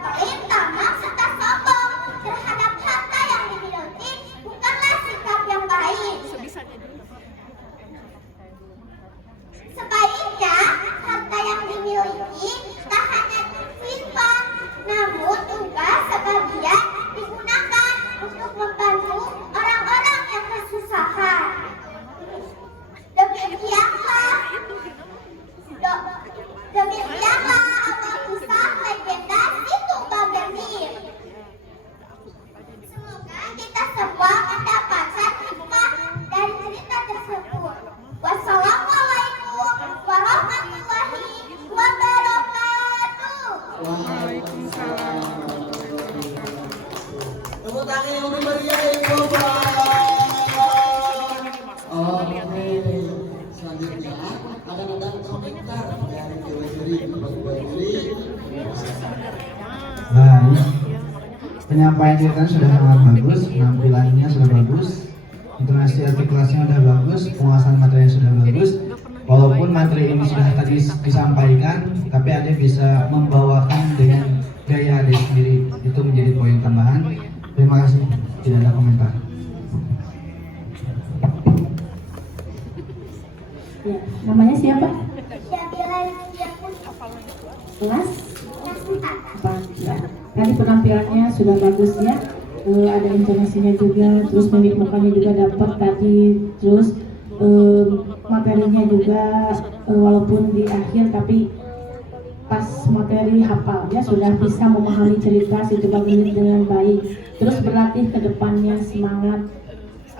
pelit, tamak, serta sombong terhadap harta yang dimiliki bukanlah sikap yang baik. Sebaliknya, harta yang dimiliki tak hanya disimpan, namun juga sebagian digunakan untuk membantu orang-orang yang kesusahan. Demikianlah awal kisah legenda Situ Bagamir. Semoga kita semua mendapatkan hikmah dari cerita tersebut. Wassalamualaikum warahmatullahi wabarakatuh. Waalaikumsalam. Tepuk tangan yang lebih meriah itu, Pak. Oke, selanjutnya akan ada komentar dari Dewi. Baik, penyampaian kita sudah sangat bagus, penampilannya sudah bagus, intonasi artikulasinya sudah bagus, penguasaan materi sudah bagus. Walaupun materi ini sudah tadi disampaikan, tapi Ade bisa membawakan dengan gaya Ade sendiri. Itu menjadi poin tambahan. Terima kasih. Tidak ada komentar. Ya, namanya siapa? Kelas? Apa? Ya. Tadi penampilannya sudah bagus ya. Ada intonasinya juga, terus mimik mukanya juga dapat tadi, terus materinya juga walaupun di akhir tapi pas materi hafalnya sudah bisa memahami cerita Situ Bagamir dengan baik. Terus berlatih ke depannya semangat.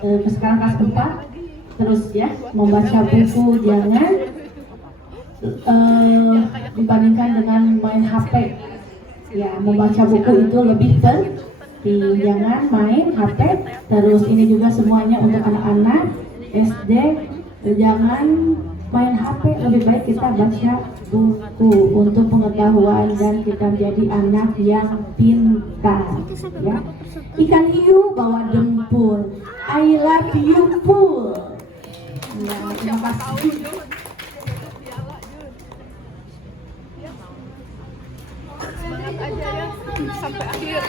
Sekarang kelas 4 terus ya membaca buku, jangan dibandingkan dengan main HP. Ya, membaca buku itu lebih penting, jangan main HP. Terus ini juga semuanya untuk anak-anak SD, jangan main HP, lebih baik kita baca buku untuk pengetahuan dan kita jadi anak yang pintar ya. Ikan hiu bawa dempul, I love you full. Ya, terima kasih. Semangat aja ya sampai akhir.